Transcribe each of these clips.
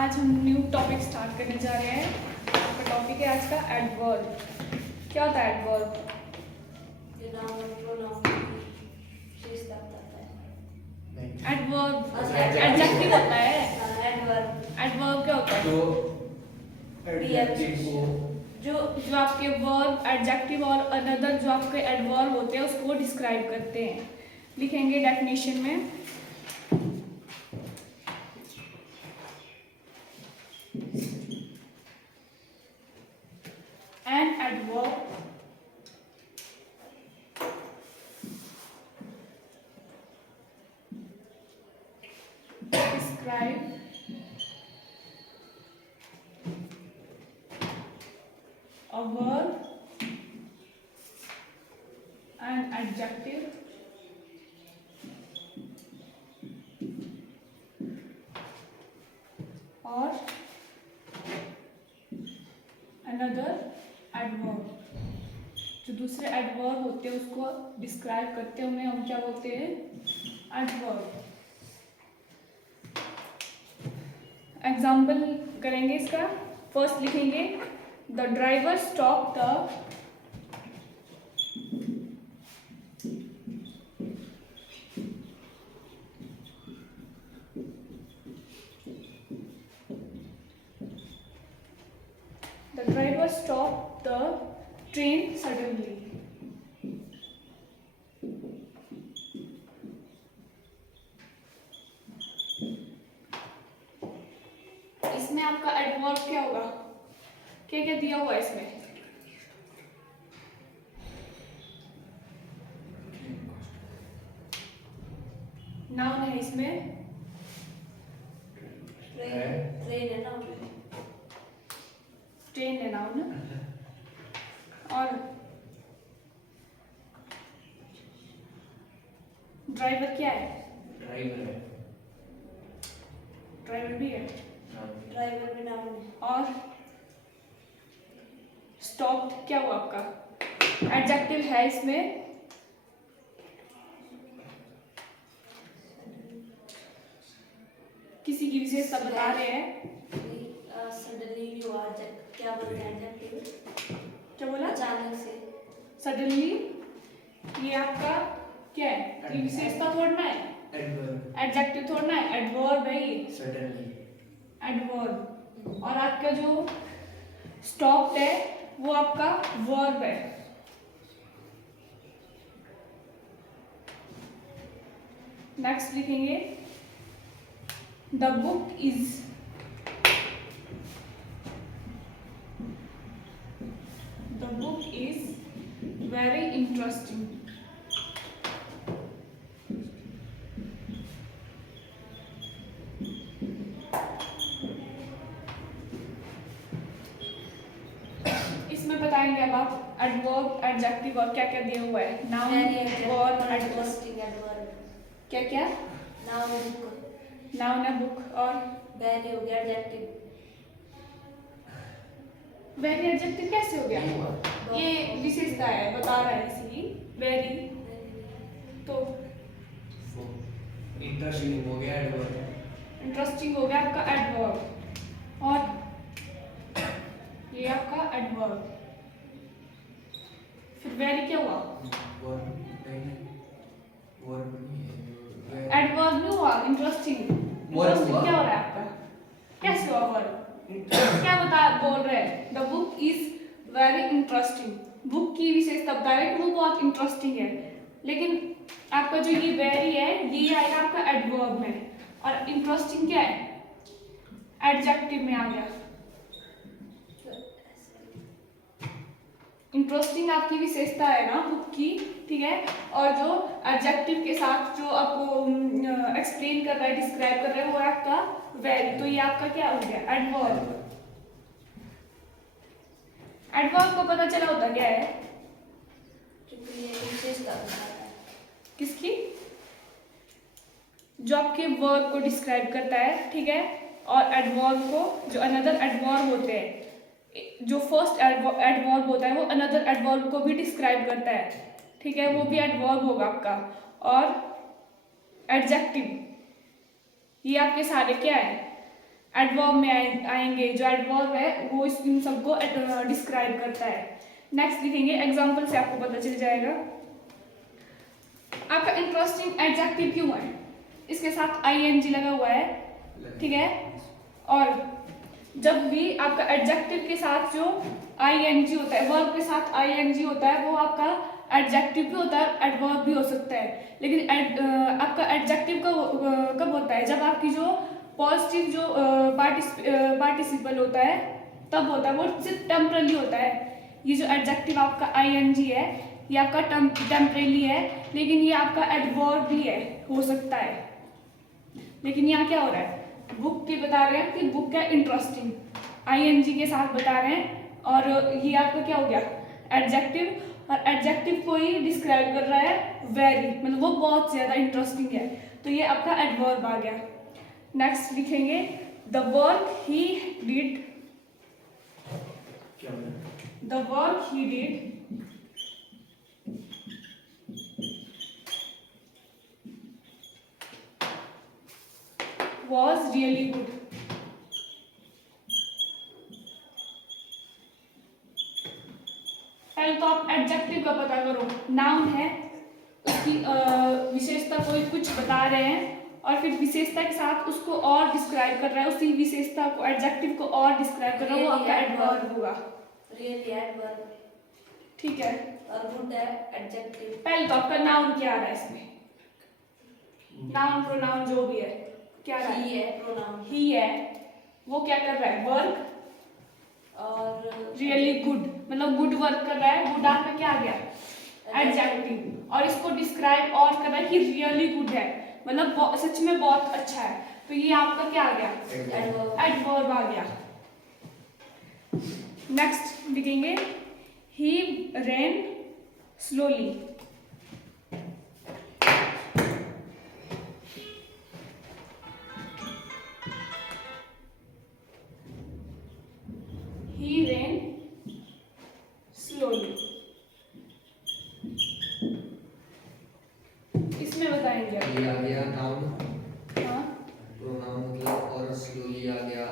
आज हम new topic start करने जा रहे हैं। आपका टॉपिक है आज का एडवर्ब। क्या होता है एडवर्ब? एडवर्ब एडजेक्टिव होता है। एडवर्ब क्या होता है? जो आपके वर्ब एडजेक्टिव और अनदर जो आपके एडवर्ब होते हैं उसको डिस्क्राइब करते हैं। लिखेंगे डेफिनेशन में an adverb describe a verb, an adjective, or another adverb। जो दूसरे एडवर्ब होते हैं उसको डिस्क्राइब करते हैं, उन्हें हम क्या बोलते हैं? एडवर्ब। एग्जाम्पल करेंगे इसका। फर्स्ट लिखेंगे the driver stop the train suddenly. इसमें आपका एडवर्ब क्या होगा? क्या क्या दिया हुआ है इसमें? नाउन है इसमें, ट्रेन है नाउन, और ड्राइवर क्या है? ड्राइवर भी है, और स्टॉप क्या हुआ आपका? एडजेक्टिव है इसमें, किसी की विशेषता बता रहे हैं। सडनली हुआ, क्या बोलते हैं एडजेक्टिव? क्या बोला? अचानक से। सडनली ये आपका क्या है? ये विशेषता थोड़ना है, एडजेक्टिव थोड़ना है, एडवर्ब है ये, एडवर्ब। और आपका जो स्टॉप है वो आपका वर्ब है। नेक्स्ट लिखेंगे the book is very interesting. इसमें बताएंगे अब आप एडवर्ब एडजेक्टिव और क्या क्या दिया हुआ है। Noun, verb, adverb. क्या क्या? नाउन है बुक, और वेरी हो गया एडजेक्टिव। वेरी एडजेक्टिव कैसे हो गया? ये विशेषता है, बता रहा है इसकी वेरी, तो इंटरेस्टिंग हो गया एडवर्ब। इंटरेस्टिंग हो गया आपका एडवर्ब, और ये आपका एडवर्ब। फिर वेरी क्या हुआ? एडवर्ब नहीं हुआ, इंटरेस्टिंग। इंटरेस्टिंग क्या हो रहा है आपका? कैसे हुआ वर्ब? क्या बोल रहे हैं? The book is very interesting. Book की विशेषता बता रहे हैं कि वो बहुत इंटरेस्टिंग है, लेकिन आपका जो ये वेरी है ये आएगा आपका एडवर्ब में, और इंटरेस्टिंग क्या है? एडजेक्टिव में आ गया। इंटरेस्टिंग आपकी विशेषता है ना बुक की, ठीक है, और जो एडजेक्टिव के साथ जो आपको एक्सप्लेन कर रहा है, डिस्क्राइब कर रहा है, वो है आपका वेरी। तो ये आपका क्या हो गया? एडवर्ब। एडवर्ब को पता चला होता क्या है? किसकी? जो आपके वर्ब को डिस्क्राइब करता है, ठीक है, और एडवर्ब को जो अनदर एडवर्ब होते हैं, जो फर्स्ट एडवर्ब होता है वो अनदर एडवर्ब को भी डिस्क्राइब करता है, ठीक है, वो भी एडवर्ब होगा आपका। और एडजेक्टिव ये आपके सारे क्या है? एडवर्ब में आएंगे। जो एडवर्ब है वो इन सबको डिस्क्राइब करता है। नेक्स्ट लिखेंगे, एग्जाम्पल से आपको पता चल जाएगा। आपका इंटरेस्टिंग एडजेक्टिव क्यों है? इसके साथ आईएनजी लगा हुआ है, ठीक है। और जब भी आपका एडजेक्टिव के साथ जो आईएनजी होता है, वर्ब के साथ आईएनजी होता है, वो आपका एडजेक्टिव भी होता है, एडवर्ब भी हो सकता है। लेकिन आपका एडजेक्टिव कब होता है? जब आपकी जो पॉजिटिव जो पार्टिसिपल होता है तब होता है, वो सिर्फ टेम्परली होता है। ये जो एडजेक्टिव आपका आईएनजी है ये आपका टेम्परेली है, लेकिन ये आपका एडवर्ब भी है, हो सकता है। लेकिन यहाँ क्या हो रहा है, बुक के बता रहे हैं कि बुक है इंटरेस्टिंग, आईएनजी के साथ बता रहे हैं, और ये आपका क्या हो गया, एडजेक्टिव। और एडजेक्टिव को ही डिस्क्राइब कर रहा है वेरी, मतलब वो बहुत ज्यादा इंटरेस्टिंग है, तो ये आपका एडवर्ब आ गया। नेक्स्ट लिखेंगे, the work he did, the work he did was really good। पहले तो आप एडजेक्टिव का पता करो। नाउन है, उसकी विशेषता कोई कुछ बता रहे हैं और फिर विशेषता के साथ उसको और डिस्क्राइब कर रहा है, उसी विशेषता को, एडजेक्टिव को और डिस्क्राइब कर रहा है, वो आपका एडवर्ब होगा। रियली एडवर्ब, ठीक है। और गुड है एडजेक्टिव। पहले तो आपका नाउन क्या आ रहा है इसमें, नाउन प्रोनाउन जो भी है क्या रहा ही है प्रोनाउन, ही है, वो क्या कर रहा है, वर्क। और रियली गुड मतलब गुड वर्क कर रहा है, गुड आपका क्या आ गया, एडजेक्टिव। और इसको डिस्क्राइब और कर रहा है कि रियली गुड है, मतलब सच में बहुत अच्छा है, तो ये आपका क्या आ गया, एडवर्ब आ गया। नेक्स्ट लिखेंगे, he ran slowly. He ran slowly। इसमें बताएंगे आप। ये आ गया नाउन, हाँ, प्रोनाउन मतलब, और स्लोली आ गया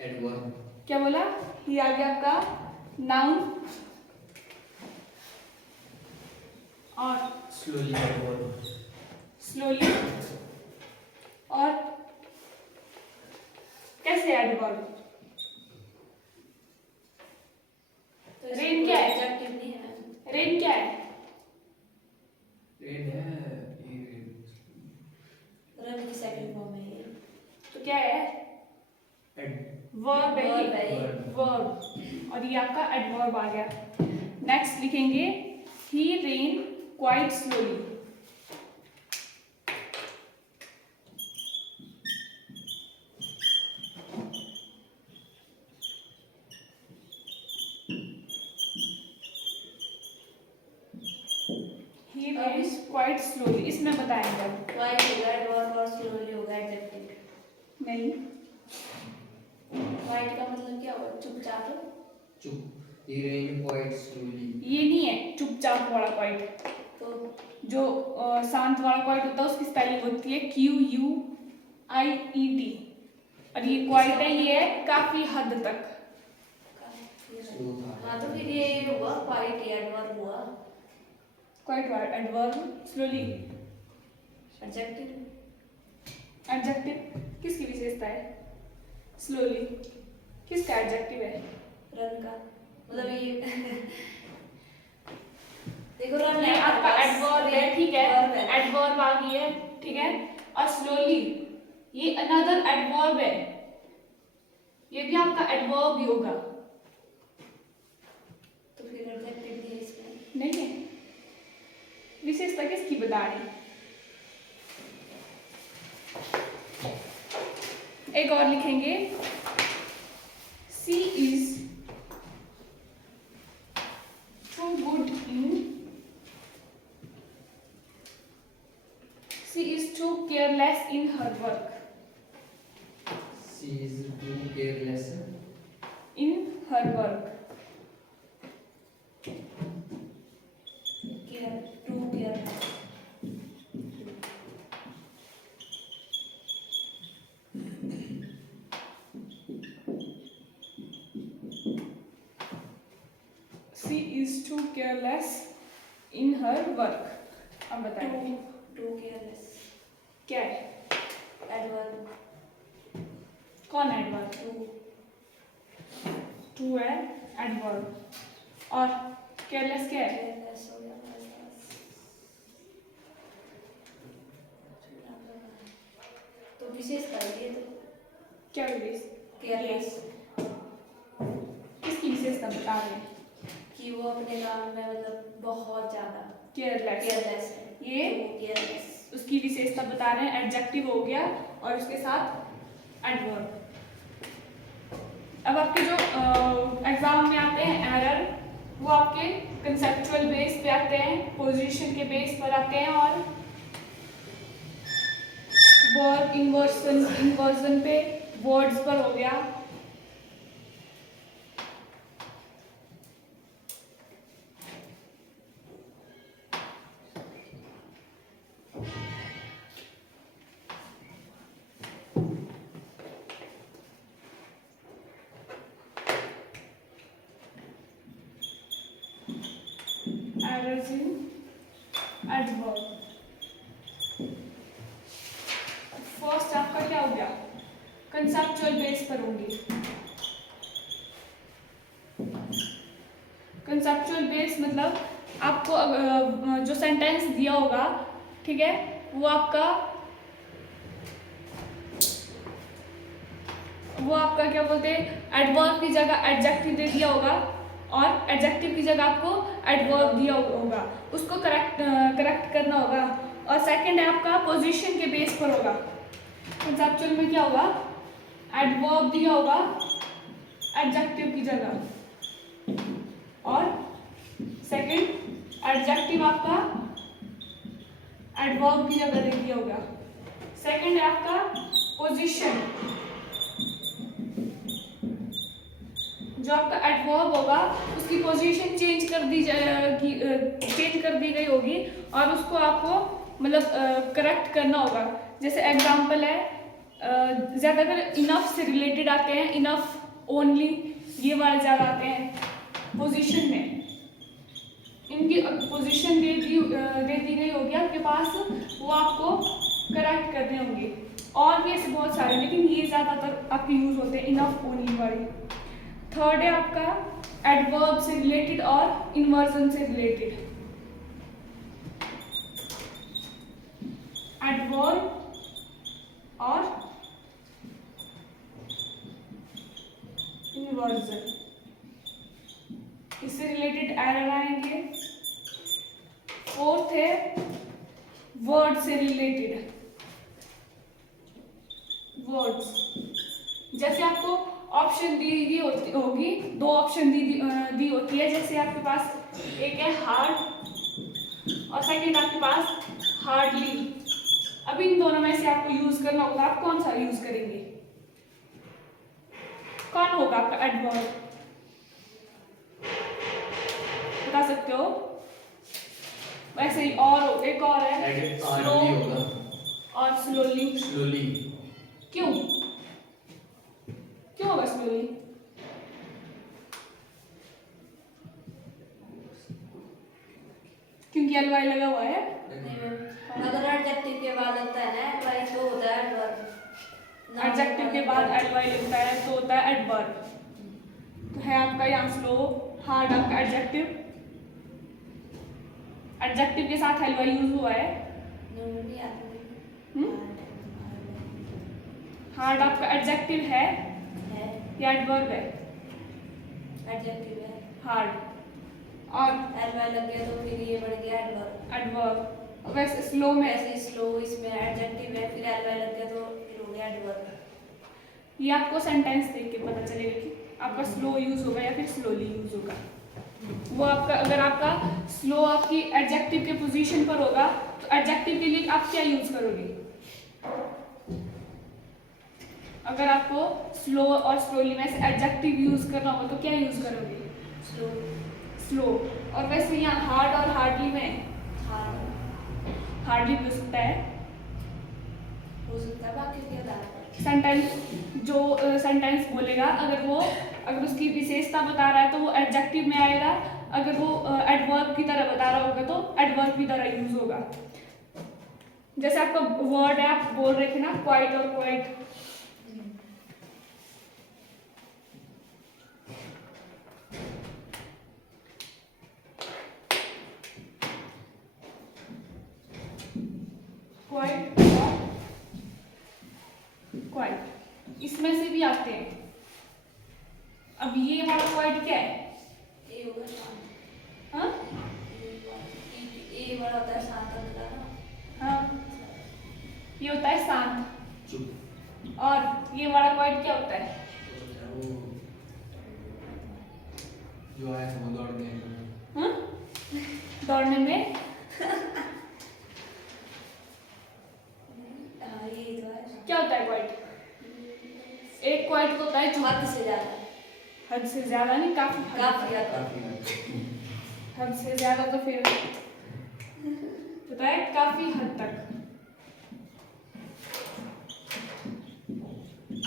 एडवर्ब। क्या बोला, ही आ गया आपका नाउन और स्लोली एडवर्ब। स्लोली, और कैसे एडवर्ब। रेन क्या है, एडजेक्टिव नहीं है। रेन क्या है, रेन है, ये रन की सेकंड फॉर्म है ये। तो क्या है, वर्ब है, Verb है ये। वर्ब, और ये आपका एडवर्ब आ गया। नेक्स्ट लिखेंगे, he ran quite slowly. He rains quite slowly, इसमें बताएंगे अब। क्वाइट होगा एडवर्ब और स्लोली होगा एडजेक्टिव। नहीं, क्वाइट का मतलब क्या होगा, चुपचाप। चुप, ये रेन क्वाइट स्लोली। ये नहीं है चुपचाप वाला क्वाइट, तो जो शांत वाला क्वाइट होता है उसकी स्पेलिंग होती है QUIET, और ये क्वाइट है, ये है काफी हद तक। स्लो था। हाँ तो फिर ये हुआ क्वाइट, एडवर्ब हुआ। Quite adverb, slowly adjective. Adjective किसकी विशेषता है, स्लोली किसका एडजेक्टिव है, रन का मतलब ये देखो रन नहीं, आपका एडवर्ब है, ठीक है, एडवर्ब आ गई है, ठीक है। और स्लोली ये अनदर एडवर्ब है, ये भी आपका एडवर्ब ही होगा। तो फिर एडजेक्टिव भी है इसमें। नहीं है, विशेषता किसकी बता रही। एक और लिखेंगे, she is too good in, she is too careless in her work, She is too careless in her work. Care, to care. Too careless in her work. अब बताइए टू केयरलेस क्या है? एडवर्ब कौन है एडवर्ब? टू है adverb. और careless क्या है? केयरलेस हो गया हमारे पास। तो विशेषता है ये तो क्या विशेष? केयरलेस किसकी विशेषता बता रहे हैं? कि वो अपने काम में मतलब बहुत ज्यादा केयरलेस केयरलेस है। ये केयरलेस उसकी विशेषता बता रहे हैं। एडजेक्टिव हो गया और उसके साथ एडवर्ब। अब आपके जो एग्जाम में आते हैं एरर, वो आपके कंसेप्चुअल बेस पे आते हैं, पोजीशन के बेस पर आते हैं और वर्ब इन्वर्जन पे, वर्ड्स पर हो गया। Errors in adverb। फर्स्ट आपका क्या हो गया? कंसेप्चुअल बेस पर होंगे। कंसेप्चुअल बेस मतलब आपको जो सेंटेंस दिया होगा, ठीक है, वो आपका क्या बोलते हैं, एडवर्ब की जगह एडजेक्टिव दे दिया होगा और एडजेक्टिव की जगह आपको एडवर्ब दिया होगा, उसको करेक्ट करना होगा। और सेकंड है आपका पोजीशन के बेस पर होगा। कंसेप्चुअल में क्या होगा? एडवर्ब दिया होगा एडजेक्टिव की जगह और सेकंड एडजेक्टिव आपका एडवर्ब की जगह दे दिया होगा। सेकंड है आपका पोजीशन, जो आपका एडवर्ब होगा उसकी पोजीशन चेंज कर दी गई होगी और उसको आपको मतलब करेक्ट करना होगा। जैसे एग्जांपल है, ज़्यादातर इनफ से रिलेटेड आते हैं, इनफ, ओनली, ये वाले ज़्यादा आते हैं पोजीशन में। इनकी पोजीशन दे दी गई होगी आपके पास, वो आपको करेक्ट करने होंगे। और भी ऐसे बहुत सारे, लेकिन ये ज़्यादातर आपके यूज होते हैं इनफ, ओनली वाले। थर्ड है आपका एडवर्ब से रिलेटेड और इन्वर्जन से रिलेटेड। एडवर्ब और इन्वर्जन, इससे रिलेटेड एरर आएंगे। फोर्थ है वर्ड से रिलेटेड। वर्ड्स, जैसे आपको ऑप्शन दी होगी, दो ऑप्शन दी होती है। जैसे आपके पास एक है हार्ड और सेकंड आपके पास हार्डली। अब इन दोनों में से आपको यूज करना होगा, आप कौन सा यूज करेंगे? कौन होगा आपका एडवर्ब? बता सकते हो? वैसे ही और एक और है स्लो और स्लोली। क्यों होगा स्लोली? क्योंकि एलवाई लगा हुआ है। अगर एडजेक्टिव के बाद लगता है ना एलवाई तो होता है एडवर्ब। एडजेक्टिव के बाद एलवाई लगता है तो होता है एडवर्ब। तो है आपका यहाँ स्लो, हार्ड आपका एडजेक्टिव, एडजेक्टिव के साथ एलवाई यूज हुआ है। हार्ड आपका एडजेक्टिव है या एडवर्ब है? एडजेक्टिव है हार्ड, और एलवाई लग गया तो फिर ये बढ़ गया एडवर्ब। एडवर्ब। वैसे स्लो में ऐसे स्लो, इसमें एडजेक्टिव है फिर एलवाई लग गया तो फिर हो गया एडवर्ब। ये आपको सेंटेंस देख के पता चलेगा कि आपका स्लो यूज होगा या फिर स्लोली यूज होगा। वो आपका, अगर आपका स्लो आपकी एडजेक्टिव के पोजीशन पर होगा तो एडजेक्टिव के लिए आप क्या यूज करोगे? अगर आपको स्लो और स्लोली में से एडजेक्टिव यूज करना होगा तो क्या यूज करोगे? स्लो। और वैसे यहाँ हार्ड और हार्डली में हार्डली हो सकता है, बाकी के आधार पर सेंटेंस जो सेंटेंस बोलेगा अगर उसकी विशेषता बता रहा है तो वो एडजेक्टिव में आएगा। अगर वो एडवर्ब की तरह बता रहा होगा तो एडवर्ब की तरह यूज होगा। जैसे आपका वर्ड है, आप बोल रहे थे ना क्वाइट और क्वाइट, क्वाइट और क्वाइट, इसमें से भी आते हैं। अब ये वाला क्वाइट क्या है? ए होगा शांत। हाँ ए वाला होता है शांत अगला ना। हाँ, ये होता है शांत। चुप। और ये वाला क्वाइट क्या होता है? वो जो आया था वो दौड़ के हाँ, दौड़ने में हाँ ये तो है। क्या होता है क्वाइट? एक क्वाइट होता है जो हद से ज्यादा। हद से ज्यादा नहीं, काफी हद काफी तक। ज्यादा। काफी हद से ज्यादा तो फिर पता है काफी हद तक।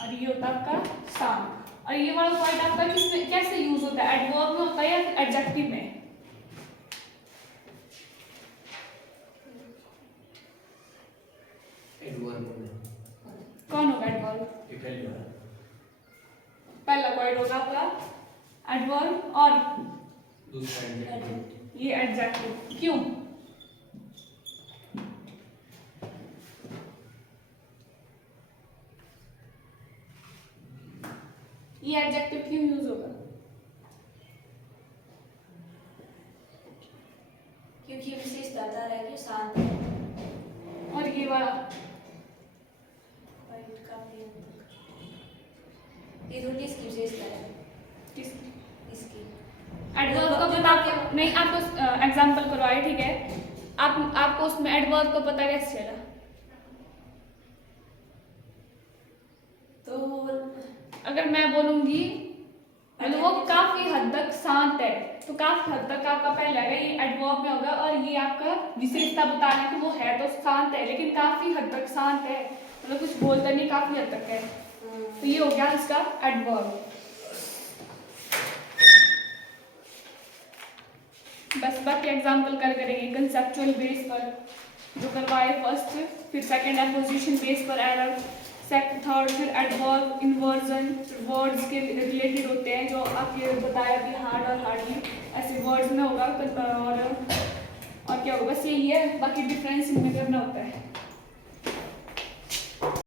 और ये होता है आपका शांत। और ये वाला पॉइंट आपका किसमें कैसे यूज होता है? एडवर्ब में होता है या एडजेक्टिव में? एडवर्ब में कौन होगा एडवर्ब? इटली वाला पहला पॉइंट होगा आपका एडवर्ब और दूसरा एडजेक्टिव। ये एडजेक्टिव। क्यों? ये एडजेक्टिव क्यों यूज होगा? क्योंकि विशेषता बता रहा है कि शांत है। और ये वाला पॉइंट काफी हद तक। ये दोनों किसकी विशेषता है? किस इसकी। एडवर्ब का पता आपको नहीं, आपको एग्जांपल करवाए, ठीक है? आपको उसमें एडवर्ब का पता कैसे चला? तो अगर मैं बोलूंगी मतलब वो काफी हद तक शांत है, तो काफी हद तक आपका पहले आएगा, ये एडवर्ब में होगा। और ये आपका विशेषता बताना है कि वो है तो शांत है, लेकिन काफी हद तक शांत है, मतलब कुछ बोलता नहीं, काफी हद तक है। तो ये हो गया इसका एडवर्ब। बस बाकी एग्जांपल कल करेंगे कंसेप्चुअल बेस पर जो करवाए फर्स्ट, फिर सेकंड एपोजिशन बेस पर एरर, थर्ड फिर एडवर्ब, इन्वर्जन, वर्ड्स के रिलेटेड होते हैं जो आपके बताया कि हार्ड और हार्डली ऐसे वर्ड्स में होगा। और क्या होगा, बस यही है, बाकी डिफरेंस इनमें करना होता है।